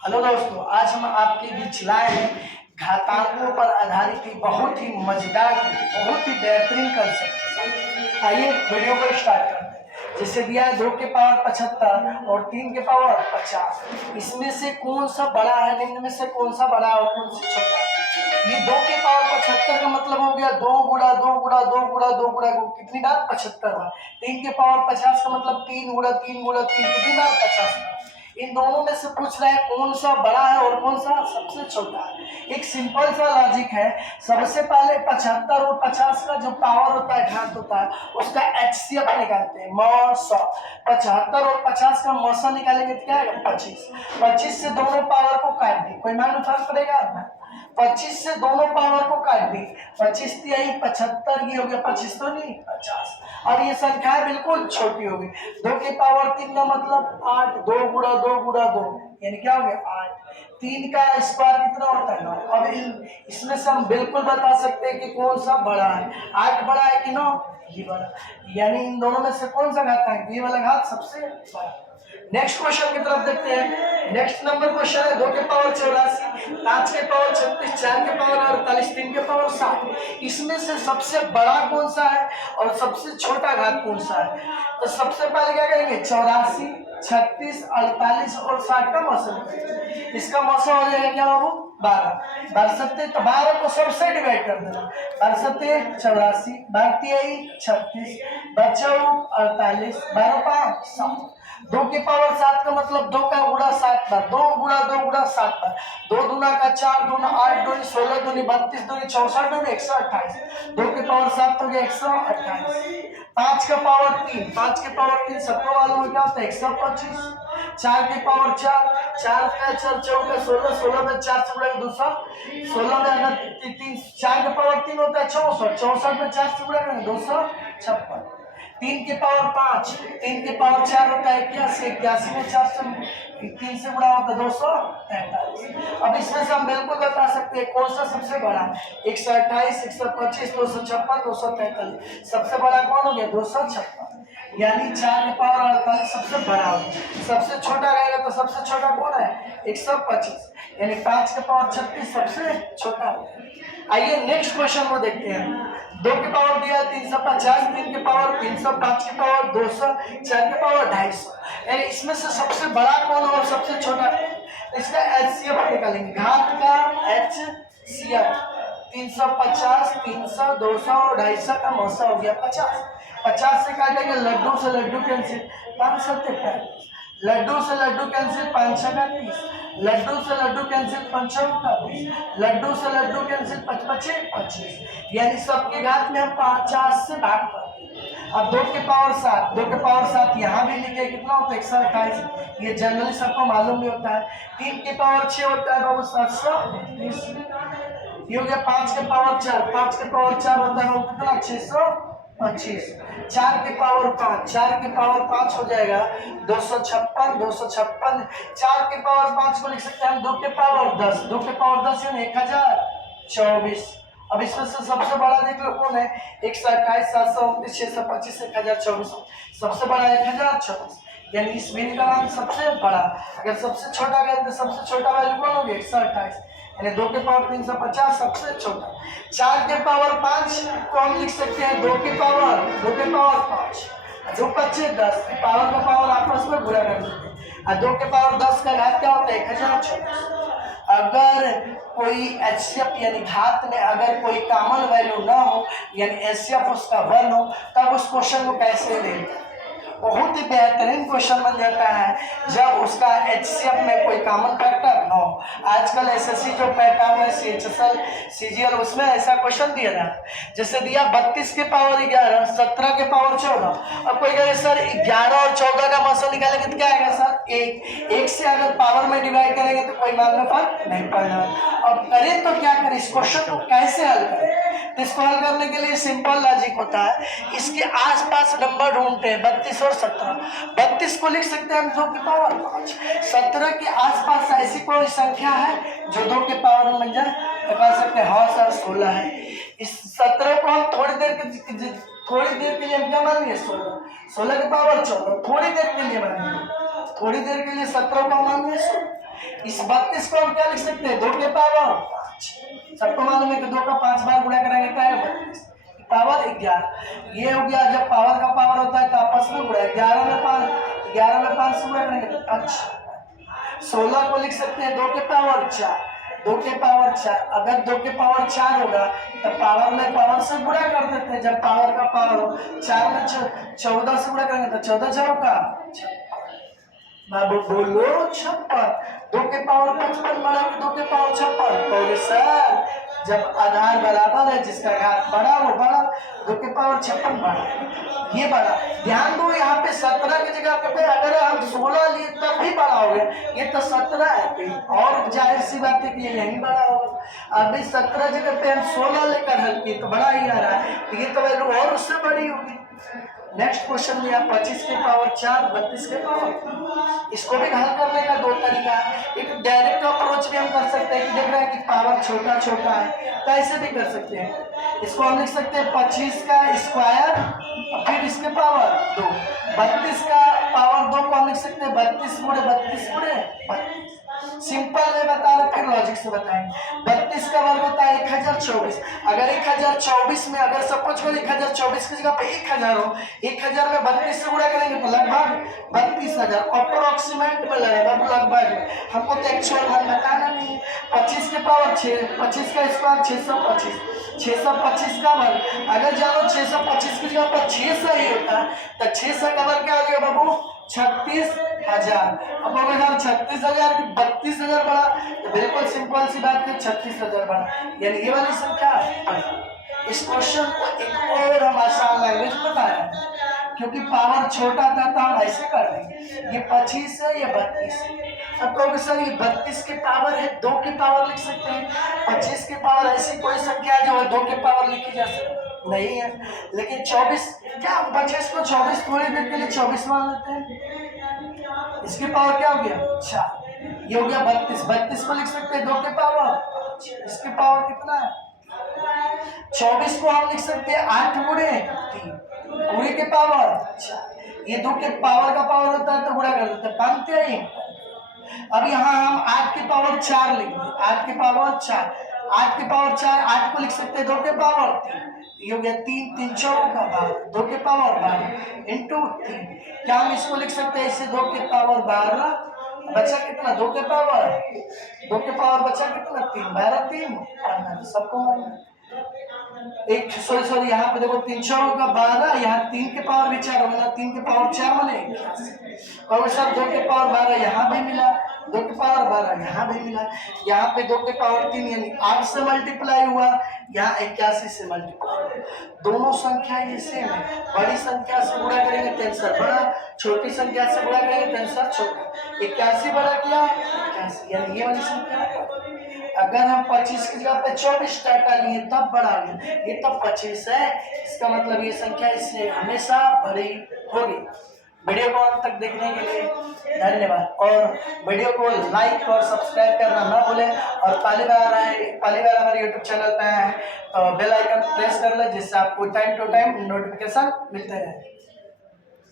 Hello दोस्तों, आज हम आपके बीच लाए हैं घातांकों पर आधारित एक बहुत ही मजेदार, बहुत ही बेहतरीन कंसेप्ट। आइए वीडियो को स्टार्ट करते हैं। जैसे दिया है 2 के पावर 75 और 3 के पावर 50। इसमें से कौन सा बड़ा है, निम्न में से कौन सा बड़ा है और कौन सा छोटा है। ये 2 के पावर 75 का मतलब हो गया 2 गुणा 2 गुणा 2 गुणा 2 गुणा कितनी बार 75 बार। 3 के पावर 50 का मतलब 3 गुणा 3 गुणा 3 कितनी बार 50 बार। इन दोनों में से पूछ रहा है कौन सा बड़ा है और कौन सा सबसे छोटा है। एक सिंपल सा लॉजिक है। सबसे पहले 75 और 50 का जो पावर होता है, घात होता है, उसका HCF निकालते हैं, मौसा। 75 और 50 का मौसा निकालेंगे तो क्या आएगा 25। 25 से दोनों पावर को काट दी, कोई मालूम फर्क पड़ेगा। 25 से दोनों पावर को काट दी, 25 यही 75, ये हो गया 25 तो नहीं 50। और ये संख्या बिल्कुल छोटी होगी। 2 के पावर 3 का मतलब 8, 2 गुणा 2 गुणा 2 यानी क्या हो गया 8। 3 का स्क्वायर कितना होता है 9। अब इसमें से हम बिल्कुल बता सकते हैं कि कौन सा बड़ा है। 8 बड़ा है कि 9, ये बड़ा। यानी इन दोनों में से कौन सा घात है, ये वाला घात सबसे बड़ा। नेक्स्ट क्वेश्चन की तरफ देखते हैं। नेक्स्ट नंबर क्वेश्चन है 2 के पावर 84, 5 के पावर 36, 4 के पावर 48, 3 के पावर 60। इसमें से सबसे बड़ा कौन सा है और सबसे छोटा घात कौन सा है। तो सबसे पहले क्या करेंगे, 84, 36, 48 और 60 का मौसम। इसका मौसम हो जाएगा क्या बाबू 12। 12 तो 12 को सबसे डिवाइड कर देना। 12 84, 12 36, बचा 48, 12 5 7। 2 के पावर 7 का मतलब 2 का गुणा 7 बार, 2 गुणा 2 गुणा 7 बार। 2 दूना का 4, दूना 8, दूनी 16, दूनी 32, दूनी 64, दूनी 128। 2 के पावर 7 हो गया 128। 5 का पावर 3, 5 के पावर 3 सबको मालूम है क्या होता है 125। 4 के पावर 4, 4 का 4 14 16, 16 में 4 से गुणा 200, 16 में अगर 3 4 के पावर 3 होता है 64, 64 में 4 से गुणा करेंगे 256। 3 के पावर 5, 3 के पावर 4 होता है 81, 81 में 4 से 3 से गुणा होता है 243। अब इसमें से हम बिल्कुल बता सकते हैं कौन सा सबसे बड़ा है। 128, 125, 256, 243। सबसे बड़ा कौन हो गया 256। यानी 4 के पावर 48 सबसे बड़ा हो गया। सबसे छोटा रहेगा तो सबसे छोटा कौन है 125। यानी 5 के पावर 36 सबसे छोटा हो गया। आइए नेक्स्ट क्वेश्चन को देखते हैं। 2 के पावर दिया 350, 3 के पावर 300, 5 के पावर 200, 4 के पावर 250। यानी इसमें से सबसे बड़ा कौन और सबसे छोटा, इसका HCF निकालेंगे। घात का HCF 350, 300, 200 और 250 का मौसा हो गया 50। 50 से काटेंगे, लड्डू से लड्डू कैंसिल, 5 7 35। लड्डू से लड्डू कैंसिल, 5 6 30। लड्डू से लड्डू कैंसिल, 5 6 20। लड्डू से लड्डू कैंसिल, 5 5 25। यानी सबके घात में हम 50 से भाग करते। अब 2 के पावर 7, 2 के पावर 7 यहाँ भी लिखे कितना होता है 128। ये जनरली सबको मालूम भी होता है। 3 के पावर 6 होता है बाबू 730। ये हो गया 5 के पावर 4, 5 के पावर 4 होता है बाबू कितना 625। 4 के पावर 5, 4 के पावर 5 हो जाएगा 256, 256। 4 के पावर 5 को लिख सकते हैं हम 2 के पावर 10, 2 के पावर 10 यानी 1024। अब इसमें से सबसे बड़ा देख लो कौन है 128, 729, 625, 1024। सबसे बड़ा 1024। यानी इस भिन्न का मान सबसे बड़ा। अगर सबसे छोटा गया तो सबसे छोटा वैल्यू कौन हो गया 128। यानी 2 के पावर 350 सबसे छोटा। 4 के पावर 5 को हम लिख सकते हैं 2 के पावर 5, 2 25 10। पावर का पावर आपस में गुणा कर देते हैं। और 2 के पावर 10 का घात क्या होता है 1024। अगर कोई HCF यानी घात में अगर कोई कॉमन वैल्यू ना हो, यानी HCF उसका 1 हो, तब उस क्वेश्चन को कैसे लेंगे। बहुत ही बेहतरीन क्वेश्चन बन जाता है जब उसका HCF में कोई कॉमन फैक्टर न हो। आजकल SSC जो पैटर्न है CHSL CGL उसमें ऐसा क्वेश्चन दिया था। जैसे दिया 32 के पावर 11, 17 के पावर 14। अब कोई कहे सर 11 और 14 का मौसम निकालेंगे तो क्या आएगा सर 1 से अगर पावर में डिवाइड करेंगे तो कोई मान में फर्क नहीं पड़ना। अब करें तो क्या करें, इस क्वेश्चन को कैसे हल करें। तो इसको हल करने के लिए सिंपल लॉजिक होता है, इसके आसपास नंबर ढूंढते हैं 32 और 17। 32 को लिख सकते हैं हम 2 के पावर 5। 17 के आसपास ऐसी कोई संख्या है जो 2 के पावर में बन जाए तो कह सकते हैं हाँ सर 16 है। इस 17 को हम थोड़ी देर के लिए हम क्या मान लिए 16 के पावर 14, थोड़ी देर के लिए मान लिए, थोड़ी देर के लिए 17 को मान लिए 16। इस 32 को हम क्या लिख सकते हैं, 2 के पावर 5। सबको मालूम है कि 2 का 5 बार गुणा करेंगे तो है 32 पावर 11। ये हो गया, जब पावर का पावर होता है तो आपस में गुणा, 11 में 5 से गुणा करेंगे तो 5। 16 को लिख सकते हैं 2 के पावर 4, 2 के पावर 4। अगर 2 के पावर 4 होगा तो पावर में पावर से गुणा कर देते हैं। जब पावर का पावर हो 4 में 14 से गुणा करेंगे तो 14 4 का 56। बोलो 56। 2 के पावर 55 बढ़ाओगे 2 के पावर 56। कहोगे सर जब आधार बराबर है जिसका घात बड़ा वो बड़ा, 2 के पावर 56 बड़ा, ये बड़ा। ध्यान दो यहाँ पे 17 की जगह पे अगर हम 16 लिए तब भी बड़ा हो गया, ये तो 17 है और जाहिर सी बात है कि ये नहीं बड़ा होगा। अभी 17 जगह पे हम 16 लेकर हल किए तो बड़ा ही आ रहा है, तो ये तो वैल्यू और उससे बड़ी होगी। नेक्स्ट क्वेश्चन लिया 25 के पावर 4, 32 के पावर 3। इसको भी हल करने का 2 तरीका है। एक डायरेक्ट अप्रोच भी हम कर सकते हैं कि देख रहे हैं कि पावर छोटा छोटा है, तो ऐसे भी कर सकते हैं। इसको हम लिख सकते हैं 25 का स्क्वायर फिर इसके पावर 2। 32 का पावर 2 को हम लिख सकते हैं 32 गुणे 32 गुणे 32। सिंपल है, बता रहे फिर लॉजिक से बताएंगे। 32 का वर्ग होता है 1024। अगर 1024 में अगर सपोज करो 1024 की जगह पे 1000 हो, 1000 में 32 से गुणा करेंगे तो लगभग 32000 अप्रोक्सीमेट में लगेगा, लगभग। हमको तो एक्चुअल मान बताना नहीं है। 25 के पावर 6, 25 का स्क्वायर 625, 625 का वर्ग। अगर जानो 625 की जगह पर 6 सही होता तो 600 का वर्ग क्या हो गया बाबू, 36,000। अब अगर 36,000 की 32,000 बड़ा, तो बिल्कुल सिंपल सी बात है 36,000 बड़ा, यानी ये वाली संख्या है। इस क्वेश्चन को एक और हम आसान लैंग्वेज में बताया, क्योंकि पावर छोटा था तो हम ऐसे कर देंगे। ये 25 है, ये 32 है। अब कहोगे सर ये 32 के पावर है, 2 के पावर लिख सकते हैं। 25 के पावर ऐसी कोई संख्या है जो 2 के पावर लिखी जा सकती नहीं है, लेकिन 24 क्या 25 को 24 थोड़ी देर के लिए 24 मान लेते हैं। इसके पावर क्या हो गया 4, ये हो गया 32। 32 को लिख सकते हैं 2 के पावर, इसके पावर कितना है 24 को हम लिख सकते हैं 8 गुणे 3 पूरे के पावर 4। ये 2 के पावर का पावर होता है तो गुणा कर देते हैं 5। अब यहाँ हम 8 के पावर 4 लिखेंगे, 8 के पावर 4, 8 के पावर 4, 8 को लिख सकते हैं 2 के पावर 3, ये हो गया 3, 3 4 का 12, 2 के पावर 12 इंटू 3। क्या हम इसको लिख सकते हैं इसे 2 के पावर 12, बचा कितना 2 के पावर बचा कितना 3, 12 3 सबको एक सॉरी यहाँ पे देखो 3 4 का 12, यहाँ 3 के पावर भी 4 होगा, 3 के पावर 4 माने 81। और सब 2 के पावर 12 यहाँ भी मिला, 2 के पावर 12 यहाँ भी मिला। यहाँ पे 2 के पावर 3 यानी 8 से मल्टीप्लाई हुआ, यहाँ 81 से मल्टीप्लाई। दोनों संख्या ये सेम है। बड़ी संख्या से गुणा करेंगे तो आंसर बड़ा, छोटी संख्या से गुणा करेंगे तो आंसर छोटा। 81 बड़ा किया 81, यानी ये वाली संख्या। अगर हम 25 की जगह पे 24 डाटा लिए तब बड़ा गया, ये तब 25 है, इसका मतलब ये संख्या इससे हमेशा बड़ी होगी। वीडियो को अंत तक देखने के लिए धन्यवाद, और वीडियो को लाइक और सब्सक्राइब करना ना भूलें। और पहली बार हमारे यूट्यूब चैनल पे आए हैं तो बेल आइकन प्रेस कर लें, जिससे आपको टाइम टू टाइम नोटिफिकेशन मिलते रहे।